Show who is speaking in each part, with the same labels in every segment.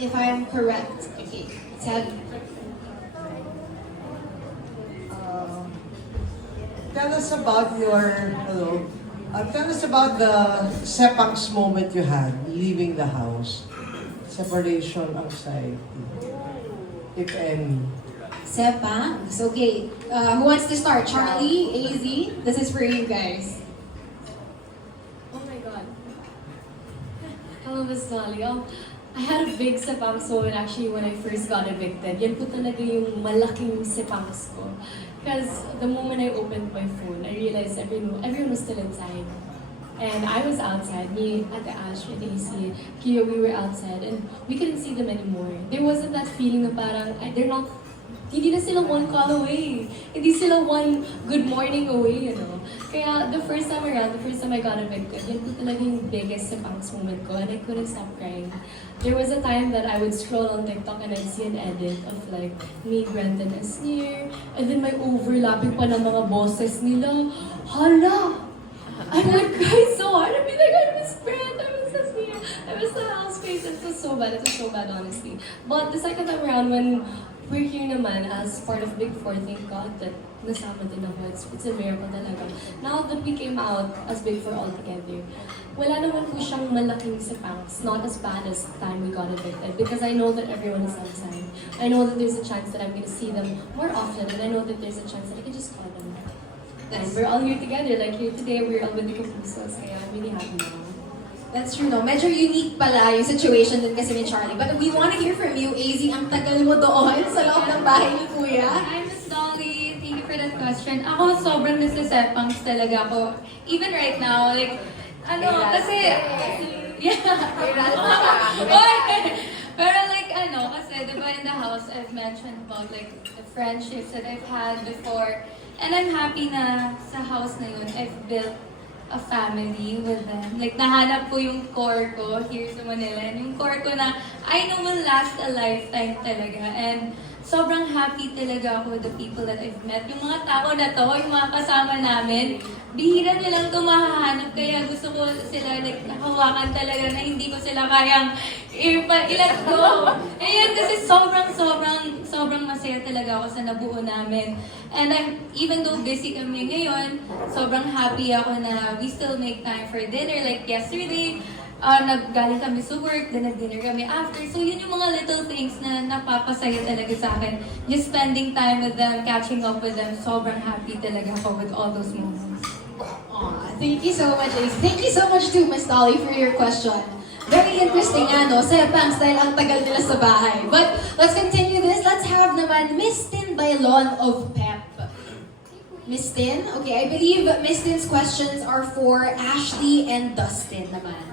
Speaker 1: if I'm correct. Okay. Sabi.
Speaker 2: Uh, tell us about your, hello, uh, tell us about the sepangs moment you had leaving the house. Separation anxiety, if any.
Speaker 1: Sepangs. Okay. Uh, who wants to start? Charlie, AZ. This is for you guys.
Speaker 3: Oh my god. Hello, Miss Dolly. Um, I had a big sepangs moment actually when I first got evicted. Yan po talaga yung malaking sepangs ko. Because the moment I opened my phone, I realized everyone, everyone was still inside. And I was outside, me, Ate Ash, and AC, Kyo, we were outside, and we couldn't see them anymore. There wasn't that feeling na parang, they're not, hindi na sila one call away. Hindi sila one good morning away, you know. Kaya the first time around, the first time I got a evicted, yun po talaga yung biggest sepangs moment ko, and I couldn't stop crying. There was a time that I would scroll on TikTok and I'd see an edit of like me, Brendan, and Sneer, and then my overlapping pa ng mga bosses nila. Hala! I would cry so hard. I'd be like, I miss Brent, I miss the Sneer, I miss the house space. It was so bad, it was so bad, honestly. But the second time around, when we're here naman as part of Big Four, thank God that nasama din ako. It's, it's a miracle talaga. Now that we came out as Big Four all together, wala naman po siyang malaking sipangs. Not as bad as the time we got evicted. Because I know that everyone is outside. I know that there's a chance that I'm going to see them more often. And I know that there's a chance that I can just call them. And we're all here together. Like here today, we're all with the Kapusos. Kaya I'm really happy now.
Speaker 1: That's true, no? Medyo unique pala yung situation din kasi ni Charlie. But we want to hear from you, AZ. Ang tagal mo doon sa loob ng bahay ni Kuya.
Speaker 4: Hi, Miss Dolly. Thank you for that question. Ako, sobrang nasa-sepangs talaga ako. Even right now, like, ano, kasi, yeah. Oy! Pero like, ano, kasi, di ba, in the house, I've mentioned about, like, the friendships that I've had before. And I'm happy na sa house na yun, I've built a family with them. Like, nahanap ko yung core ko here sa Manila. Yung core ko na, I know will last a lifetime talaga. And sobrang happy talaga ako with the people that I've met. Yung mga tao na to, yung mga kasama namin, bihira nilang ito mahahanap. Kaya gusto ko sila, like, hawakan talaga na hindi ko sila kayang ipa- ilat ko. Ayun, kasi sobrang, sobrang, sobrang masaya talaga ako sa nabuo namin. And I'm, even though busy kami ngayon, sobrang happy ako na we still make time for dinner. Like yesterday, uh, naggaling kami sa work, then nag-dinner kami after. So yun yung mga little things na napapasaya talaga sa akin. Just spending time with them, catching up with them, sobrang happy talaga ako with all those moments.
Speaker 1: Aw, thank you so much, AZ. Thank you so much too, Miss Dolly, for your question. Very interesting nga, no? Sepangs dahil ang tagal nila sa bahay. But let's continue this. Let's have naman Miss Tin Bailon of PEP. Miss Tin, okay, I believe Miss Tin's questions are for Ashley and Dustin naman.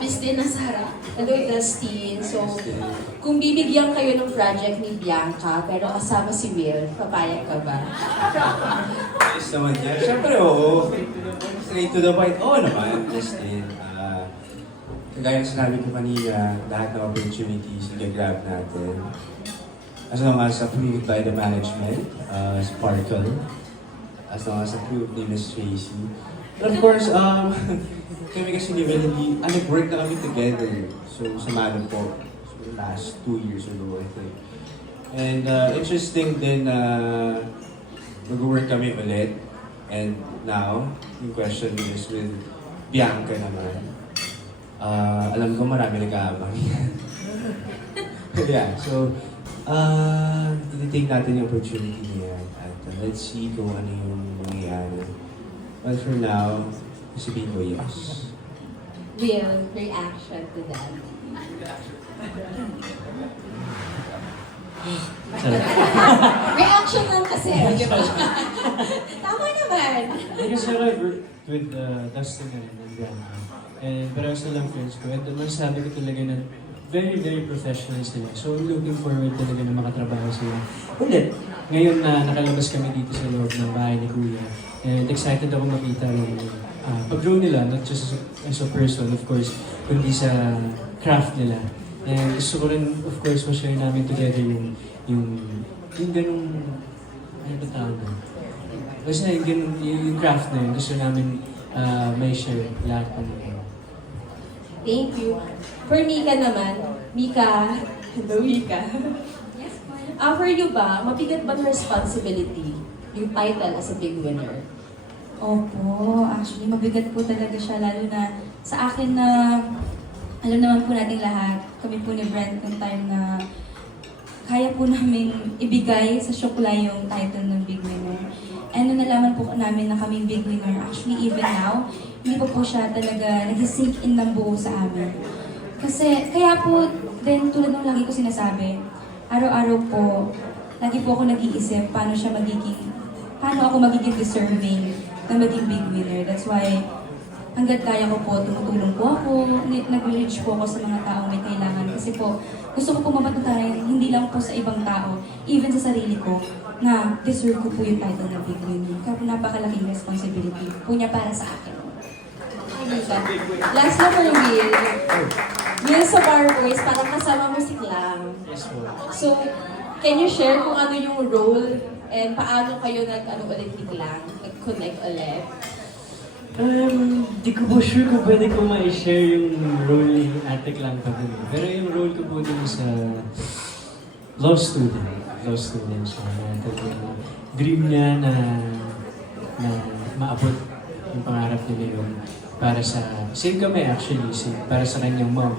Speaker 1: Miss Tin nasa harap.
Speaker 5: Hello, Dustin. So, kung bibigyan kayo ng project ni Bianca, pero kasama si Will, papayag ka ba?
Speaker 6: Ayos naman yan. Siyempre, oo. Straight to the point. Oo naman, Justin. Ah, kagaya ng sinabi ko kanina, lahat ng opportunities i-grab natin. As long as approved by the management, uh, Sparkle, as long as approved ni Miss Tracy. But of course, um, kami kasi ni hindi, ah, nag-work na kami together. So, sa Mano po, so, last two years ago, I think. And uh, interesting din na mag-work kami ulit. And now, yung question is with Bianca naman. Ah, alam ko marami nag-aabang yeah, so, uh, tinitig natin yung opportunity niya. At uh, let's see kung ano yung mangyayari. But for now, sabihin ko yes.
Speaker 5: Will, reaction to that.
Speaker 1: Reaction lang kasi. Tama naman.
Speaker 7: Because I worked with uh, Dustin and and Bianca. And parang silang friends ko. And naman sabi ko talaga na very, very professional sila. So I'm looking forward talaga na makatrabaho sila. Ulit, ngayon na nakalabas kami dito sa loob ng bahay ni Kuya. And excited ako makita yung uh, pag-grow nila, not just as a, as a person, of course, kundi sa craft nila. And gusto ko rin, of course, ma-share namin together yung, yung, yung ganung, ano ba tawag doon? Basta yung, gan- yung, yung craft na yun, gusto namin ah, may share lahat ng
Speaker 5: Thank you. For Mika naman, Mika, hello Mika.
Speaker 4: Yes, po.
Speaker 5: Ah, for you ba, mabigat bang responsibility yung title as a big winner?
Speaker 8: Opo, actually mabigat po talaga siya lalo na sa akin na alam naman po nating lahat, kami po ni Brent nung time na kaya po namin ibigay sa Shokla yung title ng Big Winner. And nung nalaman po namin na kaming Big Winner, actually even now, hindi pa po siya talaga nag-sink in ng buo sa amin. Kasi, kaya po, then tulad ng lagi ko sinasabi, araw-araw po, lagi po ako nag-iisip paano siya magiging, paano ako magiging deserving na maging big winner. That's why, hanggat kaya ko po, tumutulong po ako, nag-reach po ako sa mga taong may kailangan. Kasi po, gusto ko po mapatunayan, hindi lang po sa ibang tao, even sa sarili ko, na deserve ko po yung title na big winner. Kaya po napakalaking responsibility po niya para sa akin.
Speaker 5: Last na for Will. Will sa Bar Boys, parang kasama mo si Clang. So, can you share kung ano yung role and paano kayo nag-ano ulit ni Clang? Nag-connect ulit?
Speaker 7: Um, di ko po sure kung pwede ko ma-share yung role ni Ate Clang pa eh. Pero yung role ko po dun sa law student. Law student siya. Na dream niya na na maabot yung pangarap niya yun para sa, same kami actually, same, para sa kanyang mom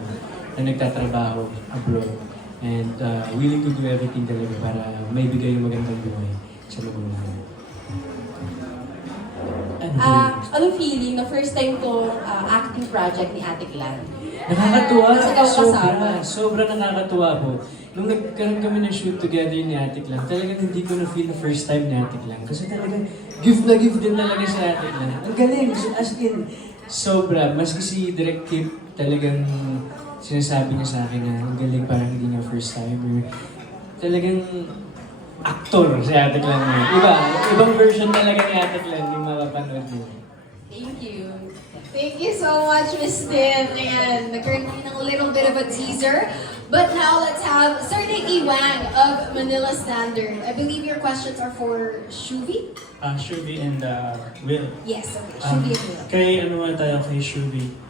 Speaker 7: na nagtatrabaho abroad and uh, willing to do everything talaga para may bigay yung magandang buhay sa ba
Speaker 5: Ah,
Speaker 7: yun?
Speaker 5: anong feeling na first time to ah, acting project ni Ate Clang?
Speaker 7: Nakakatuwa.
Speaker 5: Ikaw
Speaker 7: Sobra. Sobra nakakatuwa po. Nung nagkaroon kami ng shoot together ni Ate Clang, talagang hindi ko na-feel the first time ni Ate Clang. Kasi talagang gift na gift din talaga si Ate Clang. Ang galing. So, As in, sobra. Maski si Direk Kip talagang sinasabi niya sa akin na ang galing parang hindi niya first timer. Talagang actor si Ate Clang. ngayon. Iba. Ibang version talaga ni Ate Clang yung mapapanood niyo.
Speaker 5: Thank you.
Speaker 1: Thank you so much, Miss Tim. Ayan, nagkaroon tayo ng a little bit of a teaser. But now let's have Sir Nicky Wang of Manila Standard. I believe your questions are for Shuvi?
Speaker 9: Ah, Shubi and uh, Will.
Speaker 1: Yes, okay.
Speaker 9: Um,
Speaker 1: Shuvi and Will.
Speaker 9: kay ano nga tayo kay Shubi.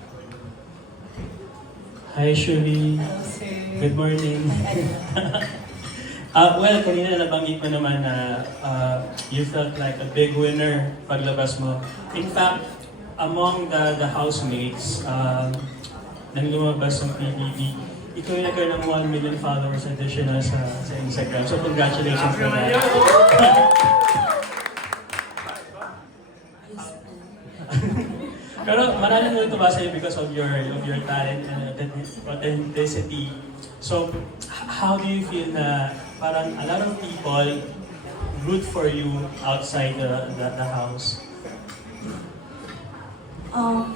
Speaker 9: Hi Shubi. Good morning. Ah, well, kanina nabanggit mo naman na uh, you felt like a big winner paglabas mo. In fact, among the, the housemates, um, nang lumabas ng PBB, ikaw yung nagkaroon ng 1 million followers additional sa, sa Instagram. So congratulations for that. Pero maraming mo ito ba sa'yo because of your of your talent and authenticity. So, how do you feel na parang a lot of people root for you outside the, the, the house?
Speaker 8: Um,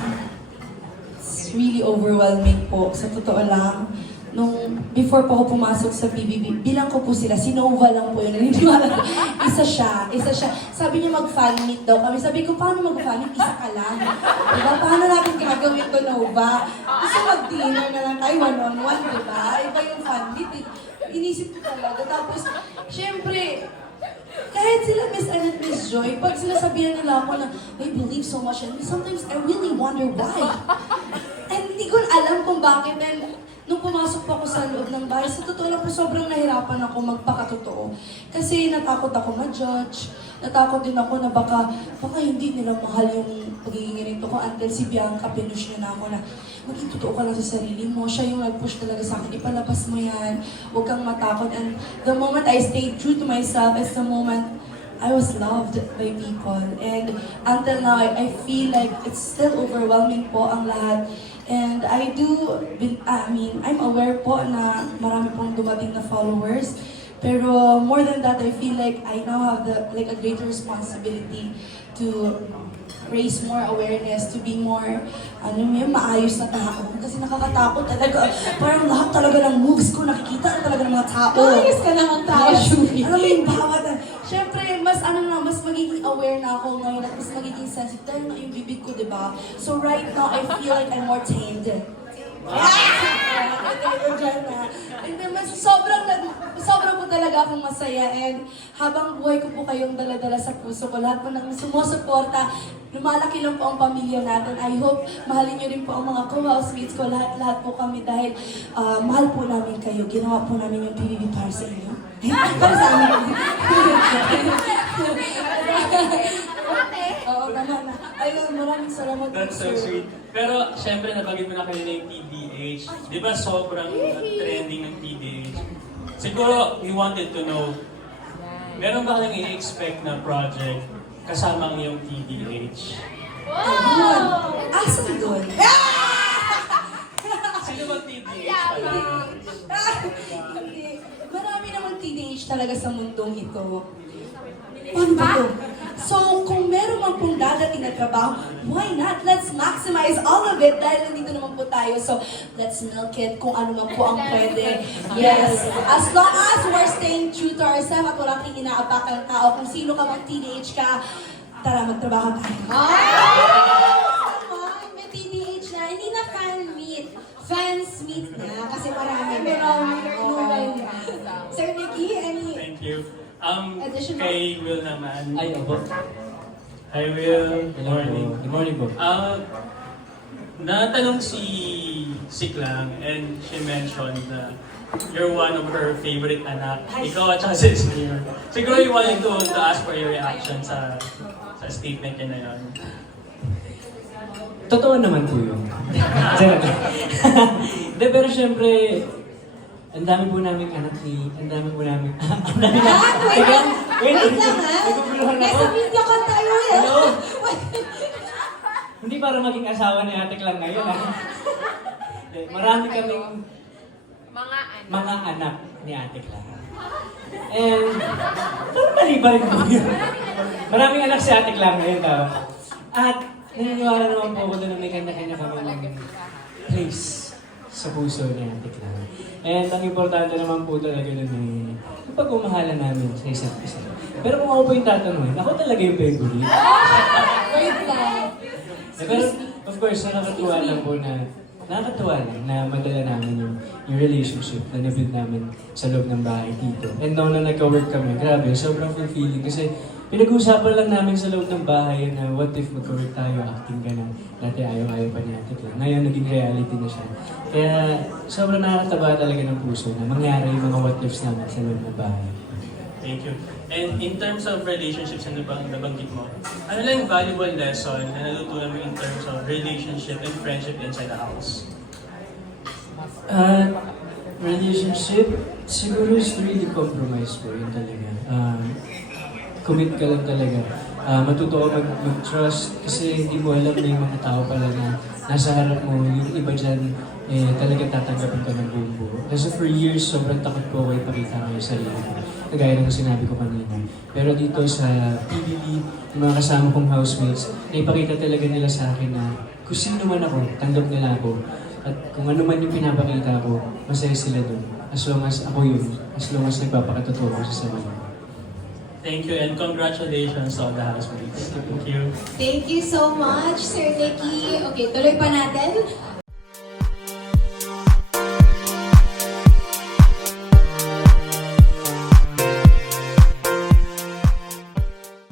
Speaker 8: it's really overwhelming po. Sa totoo lang, nung before po ako pumasok sa PBB, bilang ko po sila, si Nova lang po yun. Naniniwala ko. Isa siya, isa siya. Sabi niya mag-fan meet daw kami. Sabi ko, paano mag-fan meet? Isa ka lang. Diba? Paano natin gagawin to, Nova? Gusto mag-dinner na lang tayo, one-on-one, diba? Iba yung fan meet. eh. Inisip ko talaga. Tapos, syempre, kahit sila Miss Ann at Miss Joy, pag sila sabihan nila ako na they believe so much me, sometimes I really wonder why. And hindi ko alam kung bakit. And nung pumasok pa ako sa loob ng bahay, sa totoo lang po, sobrang nahirapan ako magpakatotoo. Kasi natakot ako ma-judge. Natakot din ako na baka, baka hindi nila mahal yung pagiging ganito ko until si Bianca pinush niya na ako na maging totoo ka lang sa sarili mo. Siya yung nag-push talaga sa akin, ipalabas mo yan. Huwag kang matakot. And the moment I stayed true to myself is the moment I was loved by people. And until now, I, I feel like it's still overwhelming po ang lahat. And I do, I mean, I'm aware po na marami pong dumating na followers. Pero more than that, I feel like I now have the like a greater responsibility to raise more awareness, to be more, ano mo yun, maayos na tao. Kasi nakakatakot talaga. Parang lahat talaga ng moves ko, nakikita na talaga ng mga tao.
Speaker 5: Maayos ka namang tao,
Speaker 8: Yes.
Speaker 5: Shubi.
Speaker 8: Alam mo yung bawat, Siyempre, mas ano na, mas magiging aware na ako ngayon at mas magiging sensitive dahil nga yung bibig ko, di ba? So right now, I feel like I'm more tamed. And then, mas sobrang, sobrang po talaga akong masaya and habang buhay ko po kayong daladala sa puso ko, lahat po ng sumusuporta, lumalaki lang po ang pamilya natin. I hope mahalin niyo rin po ang mga co-housemates ko, lahat-lahat po kami dahil ah, mahal po namin kayo. Ginawa po namin yung PBB para sa inyo. Para sa amin. Oo, tama na. Ayun, maraming salamat
Speaker 9: That's so
Speaker 8: sir.
Speaker 9: sweet. Pero, syempre, nabagay mo na kanina yung TDH. Di ba sobrang trending ng TDH? Siguro, we wanted to know, meron ba kayong i-expect na project kasama ang iyong TDH?
Speaker 8: Ayun. Asan doon?
Speaker 9: Sino ba TDH pala?
Speaker 8: Hindi. Teenage talaga sa mundong ito. Paano ba to? So, kung meron man pong dadating na trabaho, why not? Let's maximize all of it dahil nandito naman po tayo. So, let's milk it kung ano man po ang pwede. Yes. As long as we're staying true to ourselves at walang inaapakan ng tao, kung sino ka mang teenage ka, tara, magtrabaho tayo.
Speaker 1: Ay, may TDH na. Hindi na fan meet. Fans meet na. Kasi marami.
Speaker 8: Marami.
Speaker 9: Um,
Speaker 1: Additional?
Speaker 9: kay Will naman.
Speaker 7: Ay, opo.
Speaker 9: Hi Will. Good morning.
Speaker 7: Good morning po.
Speaker 9: Ah, natanong si si Klang and she mentioned na you're one of her favorite anak. Ikaw at saka si Sneer. Siguro you wanted to, to ask for your reaction sa sa statement niya na yun.
Speaker 7: Totoo naman po yun. Hindi, pero syempre, ang dami po namin anak ni, ang dami po namin, ang dami na,
Speaker 1: Ah, wait lang.
Speaker 7: wait,
Speaker 1: Wait lang, ha?
Speaker 7: ako.
Speaker 1: Nasa video call tayo eh.
Speaker 7: Hello? Hindi para maging asawa ni Ate Klang ngayon, ha? Hindi, Marami kaming mga anak ni Ate Klang. And, parang mali pa rin po yun. Maraming anak si Ate Klang ngayon, tama. At, naniniwala naman po ako doon na may kanya-kanya kami ng place sa puso ni Ate Clara. And ang importante naman po talaga nun ay yung pagmamahalan namin sa isa't isa. Pero kung ako po yung tatanungin, ako talaga yung favorite.
Speaker 8: Wait lang.
Speaker 7: Eh, pero of course, nakakatuwa lang po na nakakatuwa lang na madala namin yung, yung relationship na nabuild namin sa loob ng bahay dito. And now na nagka-work kami, grabe, sobrang fulfilling kasi pinag-uusapan lang namin sa loob ng bahay na what if magka-work tayo, acting ka na. Dati ayaw-ayaw pa ni Ate Clara. Ngayon, naging reality na siya. Kaya sobrang nakakataba talaga ng puso na mangyari yung mga what ifs namin sa loob ng bahay.
Speaker 9: Thank you. And in terms of relationships na nabang, nabanggit mo, ano lang yung valuable lesson na natutunan mo in terms of relationship and friendship inside the house?
Speaker 7: Uh, relationship, siguro is really compromise po yun talaga. Um, commit ka lang talaga. Uh, matuto ka mag- mag-trust kasi hindi mo alam na yung mga tao pala na nasa harap mo, yung iba dyan, eh, talagang tatanggapin ka ng buong buo. Kasi for years, sobrang takot ko ako ipakita ko yung sarili ko. Kagaya ng sinabi ko kanina. Pero dito sa PBB, yung mga kasama kong housemates, naipakita talaga nila sa akin na kung sino man ako, tanggap nila ako. At kung ano man yung pinapakita ko, masaya sila dun. As long as ako yun. As long as nagpapakatotoo ko sa sarili ko.
Speaker 9: Thank you and congratulations all the housemates. Thank you.
Speaker 1: Thank you so much, Sir Nicky. Okay, tuloy pa natin.